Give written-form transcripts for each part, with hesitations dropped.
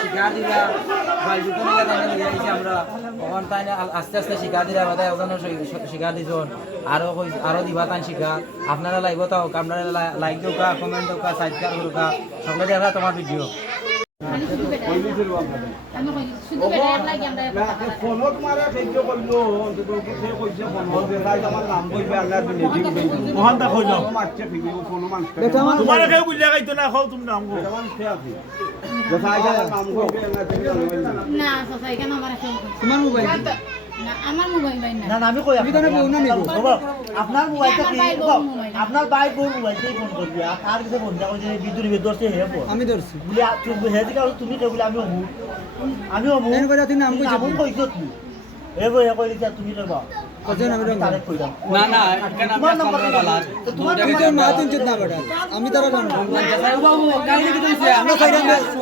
শিকার দিলা আমরা তখন তাই আস্তে আস্তে শিকার দিলা বাদে ওখানে শিকার দিছন আরো দিবা তাই শিকার আপনারা লাইব তাও আপনারা লাইক দৌকা কমেন্ট দৌকা সাবস্ক্রাইব করুকা সকলে দেখা তোমার ভিডিও আমার মোবাইল না আমি কই আমি তো না নিব আপনার মোবাইলটা কি আপনার ভাই কোন মোবাইলটাই ফোন করবি আর কিছু ফোন দাও যে বিদ্যুৎ ধরছে হে আমি ধরছি বলি তুমি হে দিকে তুমি কে বলি আমি অমু এর করে তুই নাম কইছিস নাম কইছো তুই এ বই কইলি তুমি রে বা কজন আমি রং তারে কইলাম না না কেন আমরা সামনে গেলাম তোমার তুই তোর মা তুই না বেটা আমি তারা জানো বাবু কাহিনী কি হইছে আমরা কইরা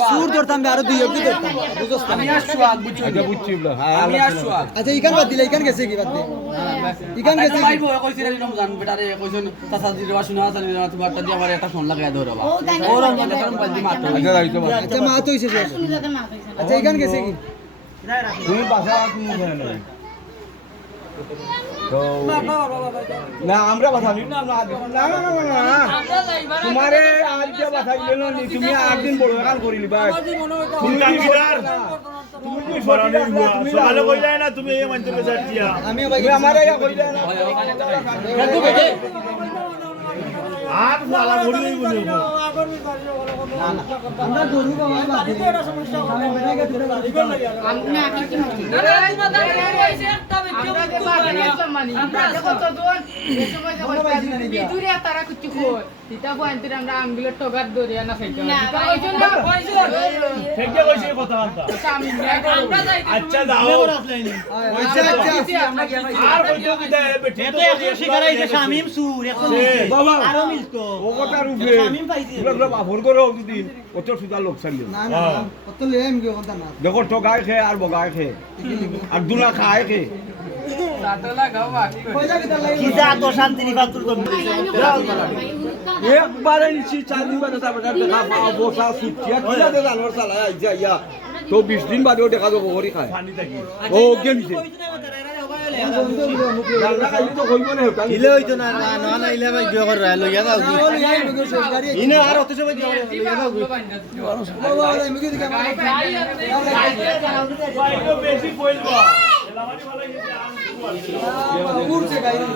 সুর ধরতাম আরো দুই অব্দি ধরতাম বুঝছস আমি আসুয়াক বুঝছো এটা বুঝছি আমি আসুয়াক আচ্ছা ইকান বাদ দিলা ইকান গেছে কি বাদ দে ইকান গেছে ভাই বড় কইছিল রমজান বেটারে কইছেন চাচা দিরা শুনা আছে না তুমি একটা দিয়ে আমার একটা ফোন লাগায় ধরবা ও রমজান এখন বাজি মাত্র আচ্ছা মা তো হইছে আচ্ছা ইকান গেছে কি তুমি বাসা তুমি জানো না তো না আমরা বাসা নিব না না না তোমারে আজ যে বাসা দিলে না তুমি আট দিন বড় কাল করিলি ভাই তুমি টাঙ্গিদার তুমি ফরানে সকালে কই যায় না তুমি এই মঞ্চে যাচ্ছিয়া আমি ভাই আমারে কই যায় না আর সালা ঘুরি বলি আমরা গরু বাবা বাদ দিই এটা সমস্যা হবে বেটা কে ধরে বাড়ি কর লাগি আমি আকি কি মাটি না তোমাদের কইছে একটা আমরা যে বাড়ি সম্মানি আমরা কত দূর এই সময় যে কইছে বিদুরে তারা কিছু কই তিতা বইন্তির আমরা আঙ্গুলের টগার দরিয়া না খাইতাম ওই জন্য কইছে ঠিক কইছে কথা বলতা আমরা যাইতে আচ্ছা দাও আচ্ছা আচ্ছা আমরা কি ভাই আর কইছো কি দে বেটি এত একশো শিকারাই যে শামিম সুর এখন বাবা আরো মিলতো ও কথা রুফে শামিম পাইছে পুরো বাফর করে দিন কত সুদা লোক চালিয়ে না না কত লেম কি কথা না দেখো ঠগায় খেয়ে আর বগায় খেয়ে আর দুলা খায় খেয়ে সাতলা গাও পয়সা কি তার কি যা তো শান্তি নিবান তোর তো একবারে নিচে চার দিন বাদে তারপরে দেখা পাওয়া বসা সুচিয়া কিলা দে জানোয়ার চালায় আইজা ইয়া তো 20 দিন বাদেও দেখা যাবো হরি খায় পানি থাকি ও গেমছে জানলা খাইলে তো হইব না হেটা ইলে হইতো না না না ইলে ভাই বিয়ে করে লইয়া দাও ইনে আর অত সময় দিও লইয়া দাও বাবা আমি কি দিকে বাইরে বেশি কইলবা এলামানি বলে উড়ছে গাইনি